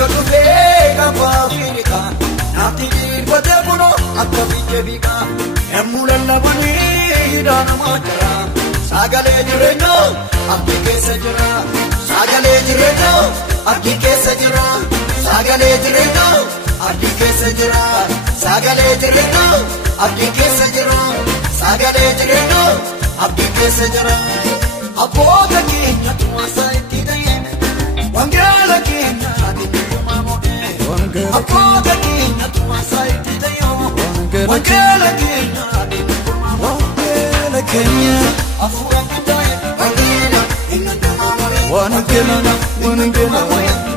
jolube kafa Afrika nafti dirqate buno akka bijebika emulalla bani dana majra sagale jireno abdi keessa jira sagale jireno abdi keessa jira sagale jireno abdi keessa jira sagale jireno abdi keessa jira sagale jireno abdi keessa jira abboota keenya tuwasa itti daye wangala keenya adituma mode abboota keenya tuwasa itti daye wangala keenya adituma mode Kenya afura daye wangala inanduma mode wangala wangala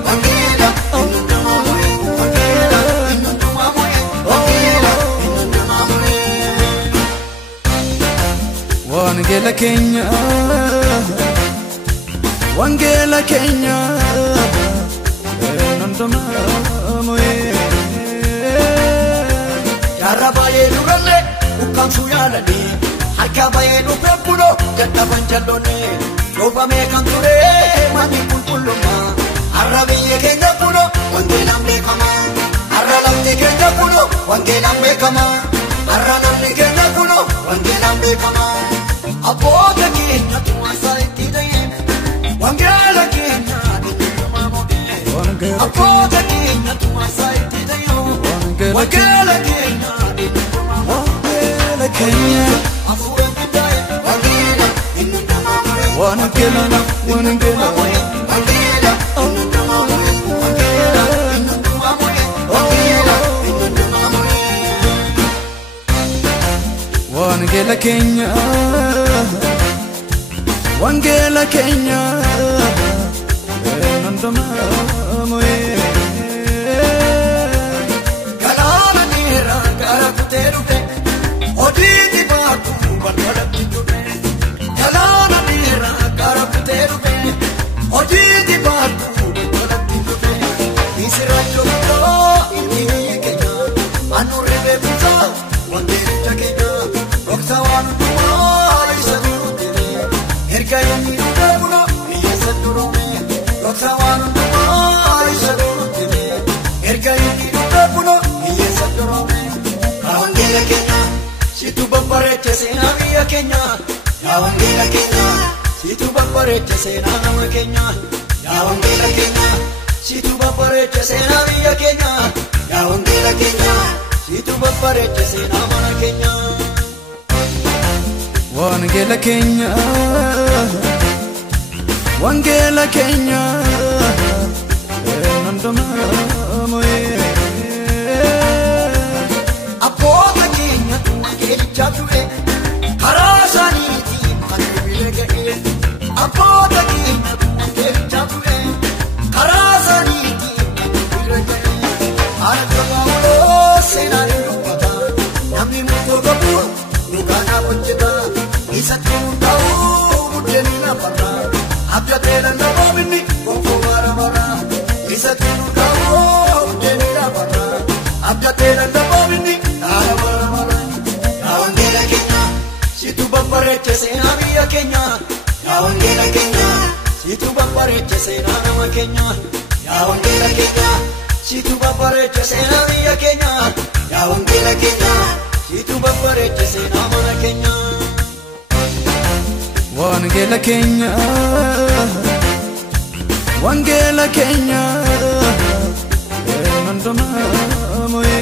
wangala inanduma mode wangala inanduma mode wangala inanduma mode wangala Kenya wangela Kenya nandama moye yarabaye durale ukamsu yalani harkabaye nupepulo jataban jallone lobame kanture mani kulkuluma arabiye Kenya pulo wangela mekama aralamne Kenya pulo wangela mekama aranamne Kenya pulo wangela mekama aboga Kenya tuwasa itidaye wangala Kenya adituma mode aboga Kenya tuwasa itidayo wangala Kenya adituma mode Kenya afura bidaye wangala inunduma mode wangala wangala wangala inunduma mode wangala inunduma mode wangala inunduma mode wangala Kenya wangela Kenya nandama moye kalana nira karakuterute oditi batu balbalati jube kalana nira karakuterute oditi batu balbalati jube isirajo ko ini Kenya anurebe buza wangela Kenya oksawan Ergayani dubuno yesadurome roksawan ay sadurome ergayani dubuno yesadurome awangela Kenya situ bapareche sena via Kenya awangela Kenya situ bapareche sena nama Kenya awangela Kenya situ bapareche sena via Kenya awangela Kenya situ bapareche sena mana Kenya wangela Kenya wangela Kenya nandama moye aboga Kenya wangela chatue karasani ti manubile aboga Kenya wangela chatue karasani ti manubile aragawlo senari rupata namni mutogabu nugana punjita isatu tau mudeni na para abjatela na bobini koko mara mara isatu tau mudeni na para abjatela na bobini ara mara mara awangela Kenya situ bapareche sena via Kenya awangela Kenya situ bapareche sena nama Kenya awangela Kenya situ bapareche sena via Kenya awangela Kenya situ bapareche sena mana Kenya wangela Kenya wangela Kenya nandama moye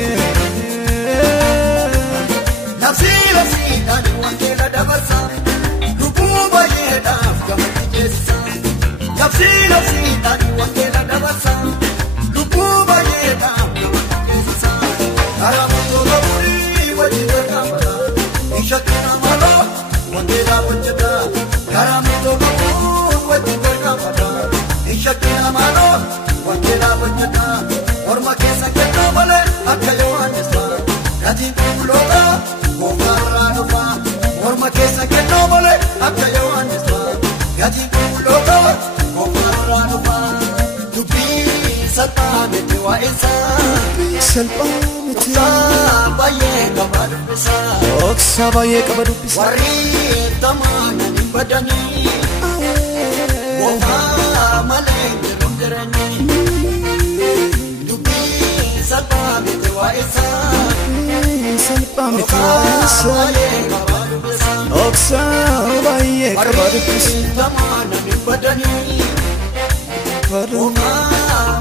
nafsi dani wangela dabarsa lukumba yeda afgamijesa nafsi dani wangela dabarsa lukumba yeda afgamijesa karamuto gaburi wajida kamara ishatina malo wangela punjata karamuto gabu wajida kamara ishatina malo wangela punjata orma kesa ketta bale akayo anisa gati kulota mongara nufa orma kesa ketta bale akayo anisa gati kulota mongara nufa dubi salpamete wa insa salpamete baye kabadu bisa oksa baye kabadu bisa wari tamana badani wa male rumderani mitisa Oksa baye kabadis Tamana mi badani Oma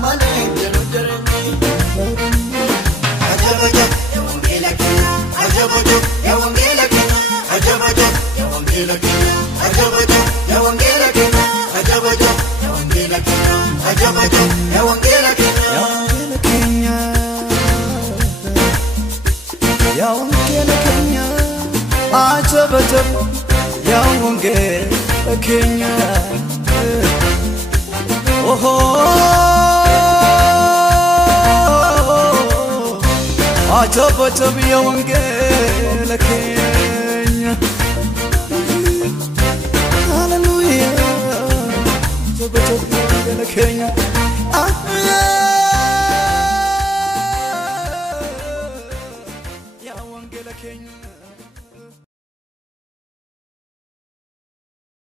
male jero jereni Ajabaja ya wangela kina Ajabaja ya wangela kina Ajabaja ya wangela kina Ajabaja ya wangela kina Ajabaja ya wangela kina Ajabaja ya wangela kina Ya wangela kina Ajabaja ya wangela kina Oh Ajabaja ya wangela kina Hallelujah Ajabaja ya wangela kina